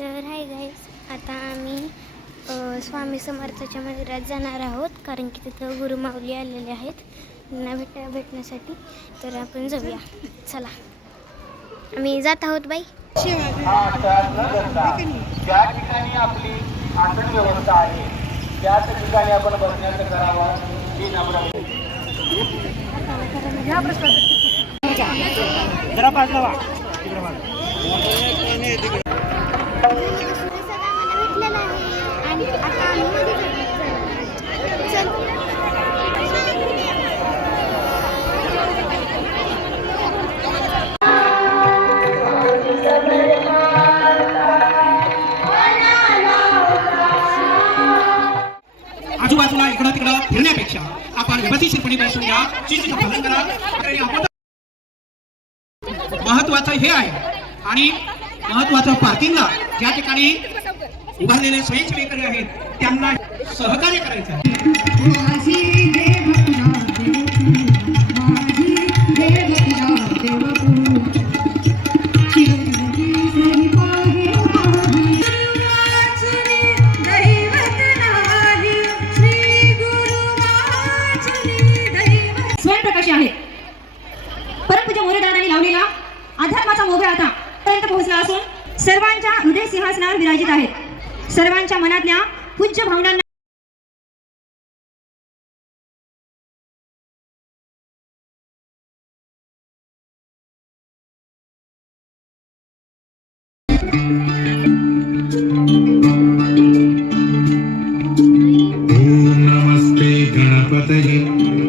तर hi guys, आता आम्ही स्वामी समर्थाच्या मंदिरात जाणार आहोत, कारण की तिथं गुरुमाऊली आलेले आहेत त्यांना भेटण्यासाठी. तर आपण जाऊया, चला. आम्ही जात आहोत बाई. ज्या ठिकाणी आपली आसन व्यवस्था आहे त्याच ठिकाणी आपण बसण्याचं करावं ही नम्र जरा बाजूला वा. आजूबाजूला इकडं तिकडं फिरण्यापेक्षा आपण व्यवस्थितपणे बसून घ्या, शिस्तीचं पालन करा. महत्वाचं हे आहे आणि महत्वाचं पार्किंगला ज्या ठिकाणी उभारलेले स्वयंसेवक आहेत त्यांना सहकार्य करायचं आहे. स्वयंप्रकाशी आहे. परमपूज्य मोरेदारांनी लावलेला अध्यात्माचा मोगरा आता पर्यंत पोहोचला असून सर्वांच्या हृदय सिंहासनावर विराजित आहेत. सर्वांच्या मनातल्या पूज्य भावनांना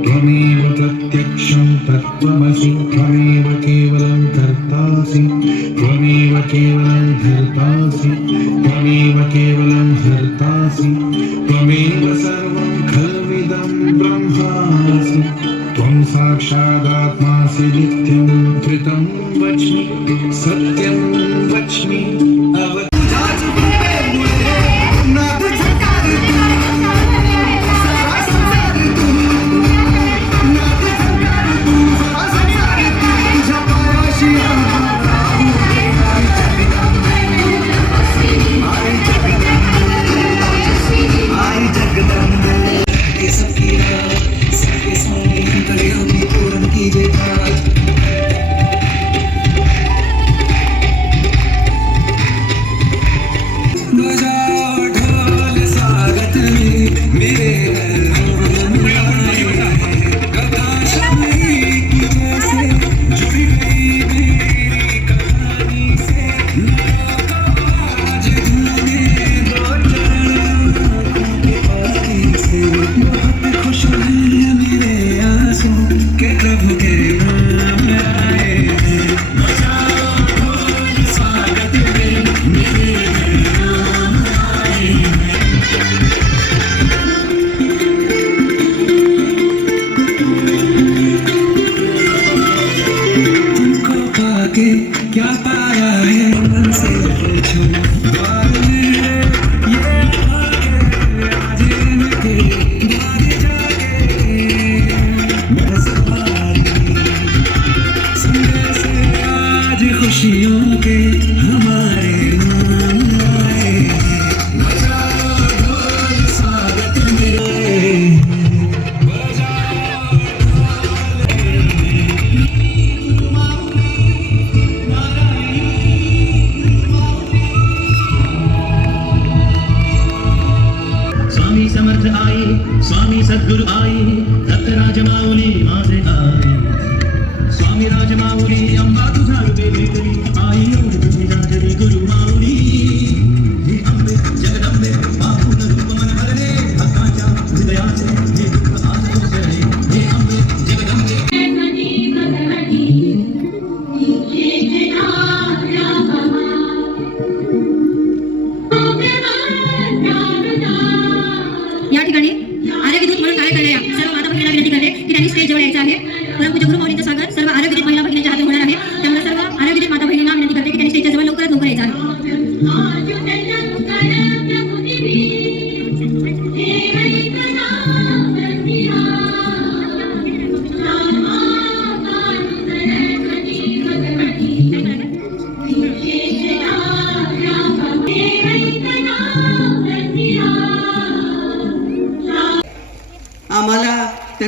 त्वमेव प्रत्यक्षं तत्त्वमसि त्वमेव केवलं कर्तासि त्वमेव केवलं धर्तासि त्वमेव केवलं हर्तासि त्वमेव सर्वं खल्विदं ब्रह्मासि त्वं साक्षादात्मासि नित्यं कृतं वच्मि सत्यं वच्मि सबके संग पूरन कीजिए।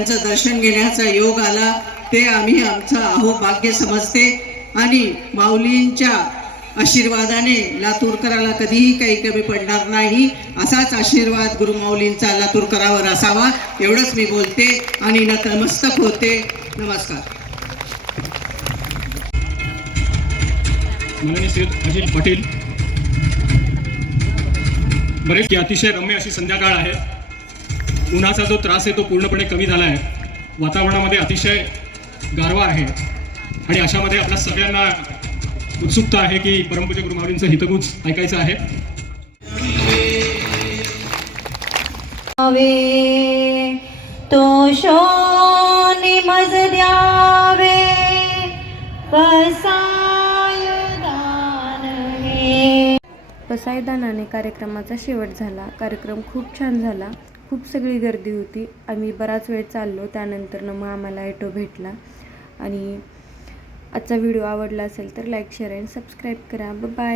त्यांचं दर्शन घेण्याचा योग आला ते आम्ही आमचं अहोभाग्य समजते आणि माऊलींच्या आशीर्वादाने लातूरकराला कधीही काही कमी पडणार नाही. असाच आशीर्वाद गुरुमाऊलींचा लातूरकरावर असावा एवढंच मी बोलते आणि नतमस्तक होते. नमस्कार. माननीय श्री अजित पाटील, बरेच की अतिशय रम्य अशी संध्याकाळ आहे. उन्हाचा जो त्रास आहे तो पूर्णपणे कमी झाला आहे. वातावरणामध्ये अतिशय गारवा आहे आणि अशामध्ये आपल्या सगळ्यांना उत्सुकता आहे की परमपूज्य गुरुमाऊलींचं हितगुज ऐकायचं आहे. तो शोनी मज द्यावे पसायदानाने कार्यक्रमाचा शेवट झाला. कार्यक्रम खूप छान झाला. खूप सगळी गर्दी होती. आम्ही बराच वेळ चाललो. त्यानंतर मग आम्हाला ॲटो भेटला. आणि आजचा व्हिडिओ आवडला असेल तर लाईक, शेअर आणि सबस्क्राईब करा. बाय.